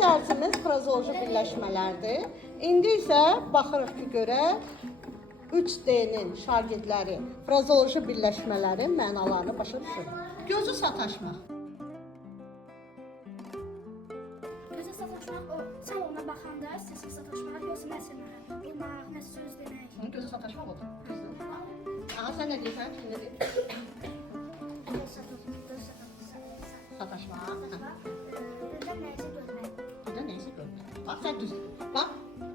dərsimiz frazeoloji birləşmələrdir. İndi isə baxırıq ki, görək 3D-nin şagirdləri frazeoloji birləşmələrin mənalarını başa düşür. Gözü sataşmaq. Gözə sataşmaq, sən ona baxanda səsə sataşmaq, yoxsa nəsə bilmək, nəsə söz demək. Gözü sataşmaq odur. Aha, sən nə deyirsən? Kim nə deyir? Sataşmaq. Birdən nəyisə görmək. Bir də neysə görmək. Bax, sən düz. Bax,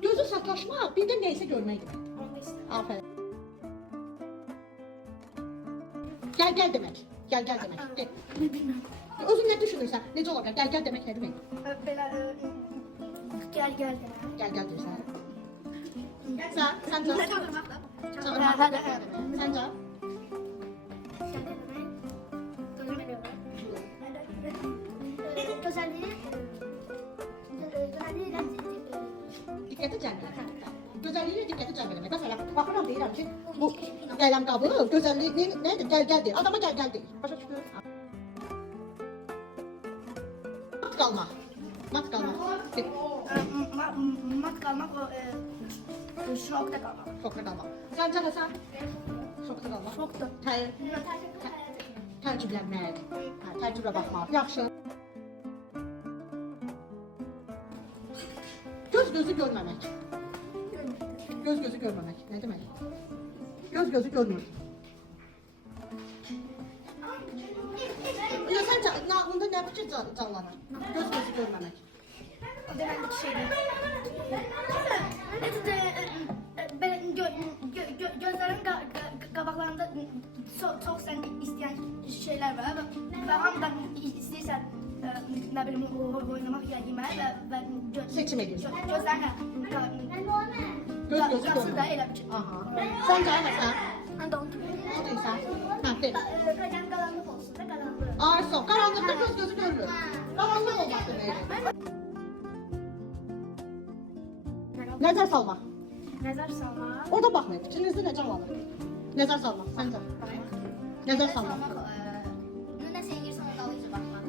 gözü sataşmaq, bir də neysə görmək demək. Aferin. Gəl demək. Gəl demək. Bilmirəm. Özün nə düşünürsən? Necə ola bilər? Gəl demək nə demək? Belə gəl demək. Gəl deyirsən. Sən can. Sən can. Diqqəti cəlb edir. Gözəlliyi diqqəti cəlb edir. Məsələn, baxıram deyirəm ki, bu qələm qabı gözəlliyi nədir? Gəl deyir. Adama gəl deyir. Başa düşdün? Mat qalmaq. Mat qalmaq o şokda qalmaq. Şokda qalmaq. Sən canəsən? Şokda qalmaq. Şokda. Təəccüblənmək. Təəccüblə baxmaq. Yaxşı. Gözü görməmək. Gözü görməmək. Nə demək? Gözü görmür. Ya sən nağında nə fikir canlanır? Gözü görməmək. O demək bir şeydir. Gözlərin qabaqlarında çox sən istəyən şeylər var və hamıdan istəyirsən nə bilim oynamaq ya yemək və Seçim edirsən. gözlərinə Gözü yaxşı da görmür. elə bir şey. Aha. Sən canəsən? Mən də onu Ne deyirsən? Hə, de. Rəqəm qaranlıq olsun da qaranlıq. Ay, sağ. Qaranlıqda gözü görmür. Qaranlıq olmaq demək. Nəzər salmaq. Nəzər salmaq. Orada baxmayın. Fikrinizdə nə canlanır? Nəzər salmaq. Səncə? Nəzər salmaq. Nəsə edirsən o qalıcı baxmaq.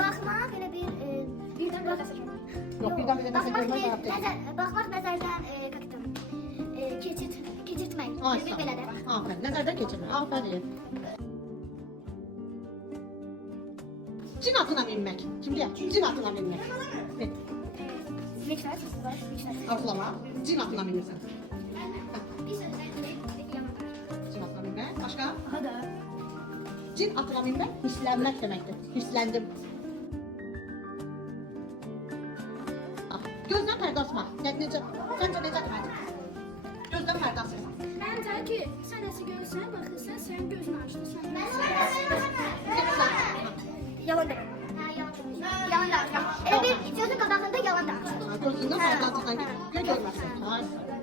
Baxmaq elə birdən nəzər Yox, birdən nəzər görmək tərəf deyil. Baxmaq nəzərdən keçirtmək. Ay, sağ. Belə də. Aferin. Nəzərdən keçirmək. Aferin. Cin atına minmək. Kim deyək? Cin atına minmək. Neçə? Arxulama. Cin atına minirsən. Bir sözlə Cin atına minmək. Başqa? Aha da. Cin atına minmək hisslənmək deməkdir. Hissləndim. Gözdən pərdə açmaq. Necə? Səncə necə deməkdir? Gözdən pərdə açırsan. Məncə ki, sən nəsə görürsən, baxırsan, sən gözünü açırsan. Yalan demək. Yalan danışmaq. Elə bir gözün qabağında yalan danışmaq. Gözündən pərdə açırsan ki, görməsin.